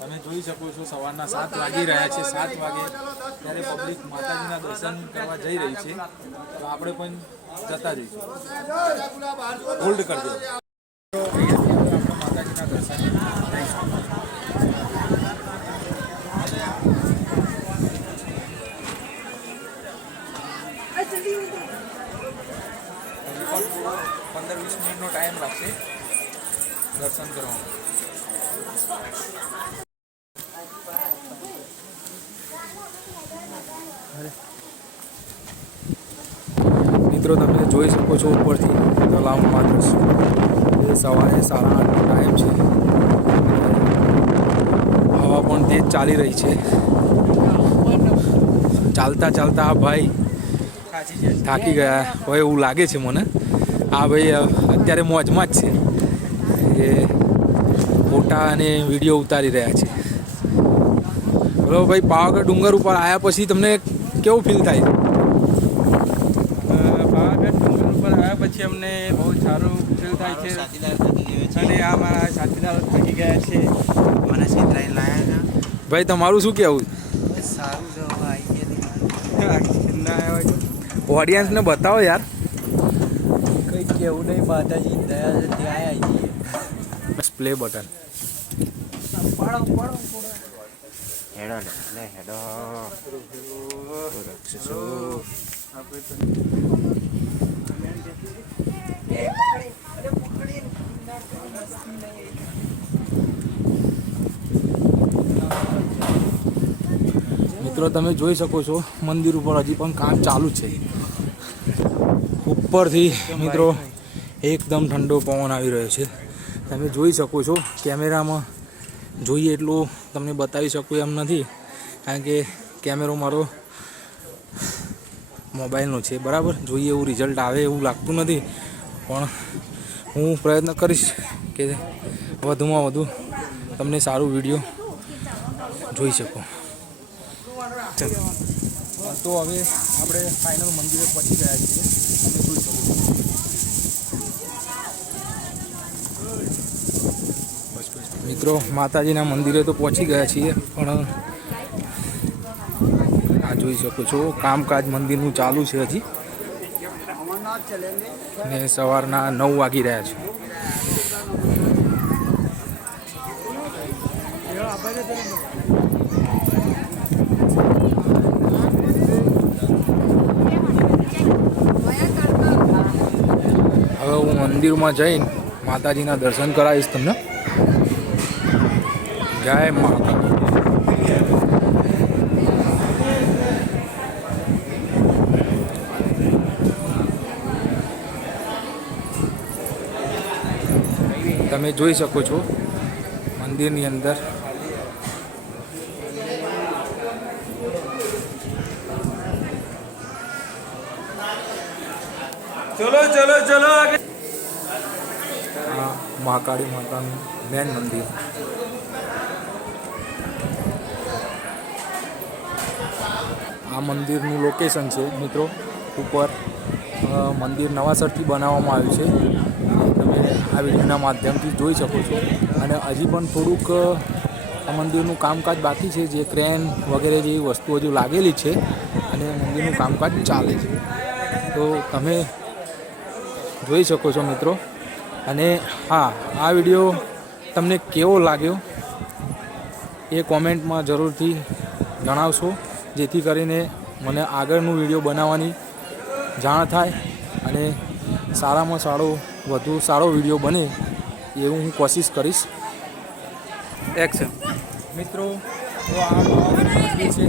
તમે જોઈ શકો છો સવારના 7 વાગી રહ્યા છે. 7 વાગે ત્યારે પબ્લિક માતાજીના દર્શન કરવા જઈ રહી છે. તો આપણે પણ જતા જઈશું. હોલ્ડ કરજો. માતાજીના દર્શન પંદર 20 મિનિટનો ટાઈમ લાગશે દર્શન કરવામાં. મિત્રો તમે જોઈ શકો છો ઉપરથી તલાવમાં દ્રશ્ય. એ સવારે 8:30નો ટાઈમ છે. હવા પણ તેજ ચાલી રહી છે. ચાલતા ચાલતા આ ભાઈ થાકી ગયા હોય એવું લાગે છે મને. આ ભાઈ અત્યારે મોજમાં જ છે. એ ફોટા અને વિડીયો ઉતારી રહ્યા છે. બોલો ભાઈ, પાવાગઢ ડુંગર ઉપર આવ્યા પછી તમને કેવું ફીલ થાય છે? પાવાગઢ ડુંગર ઉપર આવ્યા પછી અમને બહુ સારું ફીલ થાય છે. અને આ મારા સાથીદારો થાકી ગયા છે. મને છેતરાઈને લાયા છે. ભાઈ તમારું શું કહેવું? સારું છે. ના આવ્યો ઓડિયન્સને બતાવો યાર. કંઈ કેવું નહીં. માતાજી દયા છે ત્યાં આવ્યા છીએ. પ્લે બટન હેડો લે હેડો. મિત્રો તમે જોઈ શકો છો મંદિર ઉપર હજી પણ કામ ચાલુ છે. ઉપરથી મિત્રો એકદમ ઠંડો પવન આવી રહ્યો છે. તમે જોઈ શકો છો. કેમેરામાં જોઈએ એટલું તમને બતાવી શકું એમ નથી, કારણ કે કેમેરો મારો મોબાઈલનો છે. બરાબર, જોઈએ એવું રિઝલ્ટ આવે એવું લાગતું નથી, પણ હું પ્રયત્ન કરીશ કે વધુમાં વધુ તમને સારું વિડીયો જોઈ શકો. તો હવે આપણે ફાઇનલ મંદિરે પહોંચી ગયા છીએ. તમે જોઈ શકો છો. મિત્રો માતાજીના મંદિરે તો પહોંચી ગયા છીએ, પણ આ જોઈ શકો છો કામકાજ મંદિરનું ચાલુ છે હજી. ને સવારના 9 વાગી રહ્યા છે. હવે હું મંદિરમાં જઈને માતાજીના દર્શન કરાવીશ તમને. જય મહાકાળી. તમે જોઈ શકો છો મંદિરની અંદર ચલો ચલો ચલો. આ મહાકાળી માતાનું મેન મંદિર. આ મંદિરનું લોકેશન છે મિત્રો. ઉપર મંદિર નવાસરથી બનાવવામાં આવ્યું છે. તમે આ વિડીયોના માધ્યમથી જોઈ શકો છો. અને હજી પણ થોડુંક આ મંદિરનું કામકાજ બાકી છે. જે ક્રેન વગેરે જેવી વસ્તુઓ હજુ લાગેલી છે અને મંદિરનું કામકાજ ચાલે છે. તો તમે જોઈ શકો છો મિત્રો. અને હા, આ વિડીયો તમને કેવો લાગ્યો એ કોમેન્ટમાં જરૂરથી જણાવશો, જેથી કરીને મને આગળનું વિડીયો બનાવવાની જાણ થાય અને સારામાં સારો વધુ સારો વિડીયો બને એવું હું કોશિશ કરીશ. એક્શન. મિત્રો તો આ મંદિર છે.